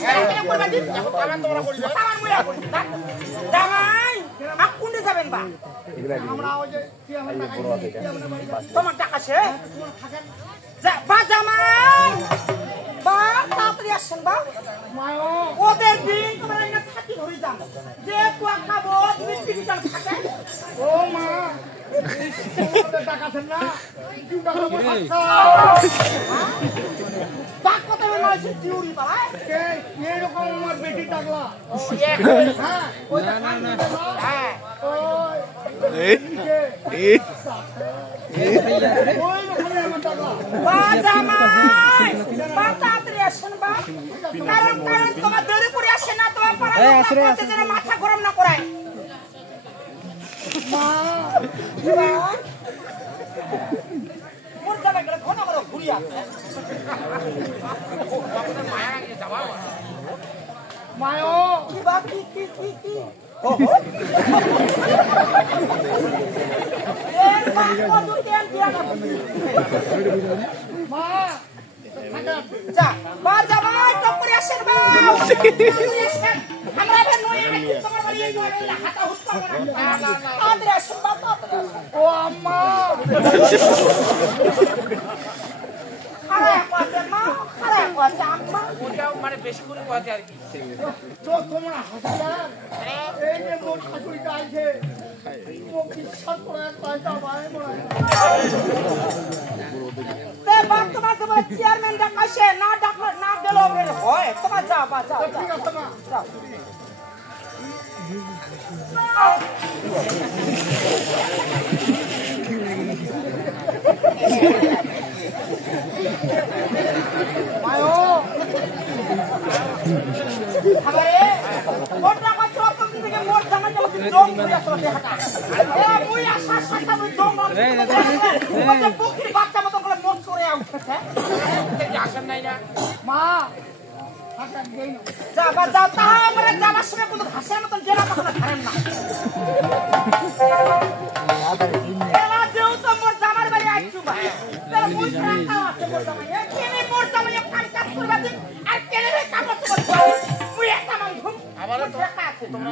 কেন করবা দিন কামান তোমরা করি না কামান মুয়া করি জামাই আপ কোনে যাবেন বা আমরা ওই যে তোমার ডাকাছে যা বা জামাই বা তাড়াতাড়ি আসেন বা মায়ো ওদের দিন তোমরা না থাকি ধরে যান যে কুয়া খাবো তুমি টিভি চাল থাকে ও মা ওদের ডাকাছেন না কিউ ডাকলো ডাক কত না আছে জিউরি পায় কে এরকম আমার বেটি ডাকলা ও হ্যাঁ ওই না হ্যাঁ ওই ওই ওখানে আমার ডাকলা বা জামাই বা তাড়াতাড়ি আসেন বা কারণ তোমার দেরি করে আসে না তোমার পাড়া করতে যেন মাথা গরম না করায় মা মোর জামাই গেলে ঘন ঘন ঘুরি আছে মায়ো কি বা কি ওহো এর কত তেল দিয়া না মা যা বা জামাই টপরে আসেন বা আমরা বে নয় আছি তোমার বাড়ি নয় হাতা হুস্কা না আদরে আসেন বা ও আম্মা আরে পাতে মা আরে পাতে আম্মা ওটা মানে বেশি করে পাতে আর কি তো তোমরা হাসিয়া এই যে মোট শাশুড়ি গাইছে ও বিশ্বাস করে কয়টা ভাই বড় তে বাপ তোমার চেয়ারম্যান ডাকাছে না ডাকলে না গেল বের হয় তোমার যাও বা যাও ঠিক আছে মা যাও মায়ো আমারে ওটা কত রকম থেকে মোর জামা জামা জম করে আসলে দেখা এ মুই আশা সাথে মুই জম না বুকির বাচ্চা মত করে মোট করে উঠছে আসেন নাই না মা হাটা দেই যা বা যা তা আমরা জামার সময় কোনো ঘাসের মত জেলা পাখনা ধরেন না এলা দেও তো মোর জামার বাড়ি আইছু ভাই তাহলে মুই রাখা আছে মোর জামাই কেনে মোর জামাই কাজ কাজ করবা দিন আর কেনে রে কাম করতে মুই একটা মান ঘুম আমার তো রাখা আছে তোমরা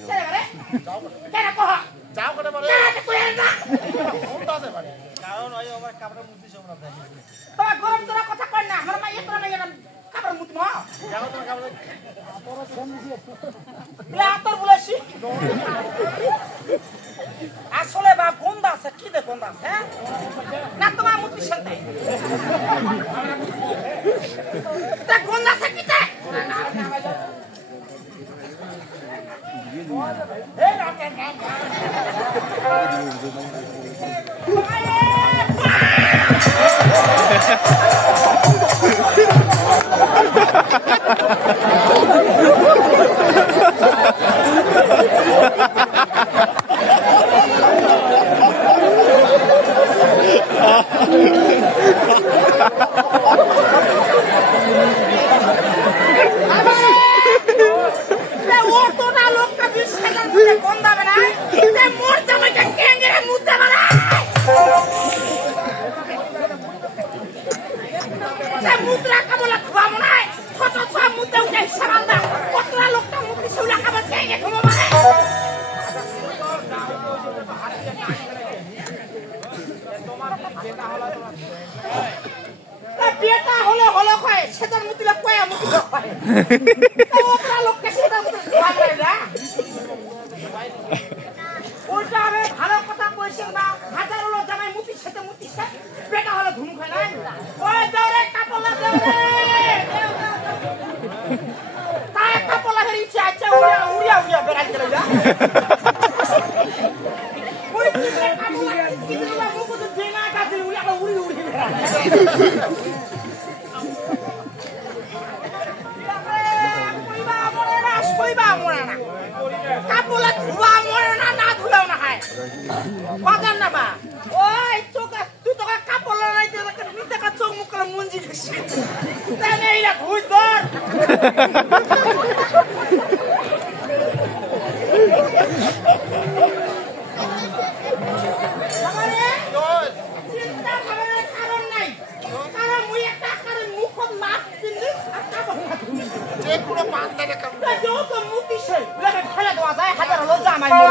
চলে গরে যাও কেন কহ যাও করে বলে কেন কই না ওটা আছে বাড়ি কারণ ওই আমার কাপড় মুতি সোমরা দেয় তো গরম তোরা কথা কই না আমার মা একরা না এরা কাপড় মুতি মা যাও তোরা কাপড় তোরা ফোন দিছি লা তোর বলেছি আসলে বা গন্ধ আছে কি দে গন্ধ আছে না তোমার মুতি শান্তি তা গন্ধ আছে কি তে এই না কেন বেটা হলে হলো কয় সেটার মুতিলা কয়া মুতিলা কয় তো ওটা লোককে সেটার মুতিলা কয় না ওটা আরে ভালো কথা কইছেন না হাজার লোক জামাই মুতি সেটা মুতিছে বেটা হলে ধুম খায় না ওই দাওরে কাপলা দাওরে তাই কাপলা হেরি চাচা উড়িয়া বেড়াই গেল যা ওই কি কাপলা কি দিলা মুকু তো দেনা কাছে উড়িয়া উড়ি বেড়াই কইবা মরে না কাপলা ধোয়া মরে না না ধুলাও না হয় বাজার না বা ওই চোকা তুই তো কাপলা নাই যে নিতে কা চোখ মুখ করে মুঞ্জি দিছিস তানে ইয়া ভুই ধর আমারে চিন্তা করার কারণ নাই কারণ মুই একটা কারণ মুখ মাছ দিলি আর কাপলা পুরো পান দেবে কারণ তো মুক্তি সে ঠেলে দেওয়া যায় হাজার হলো জামাই মোর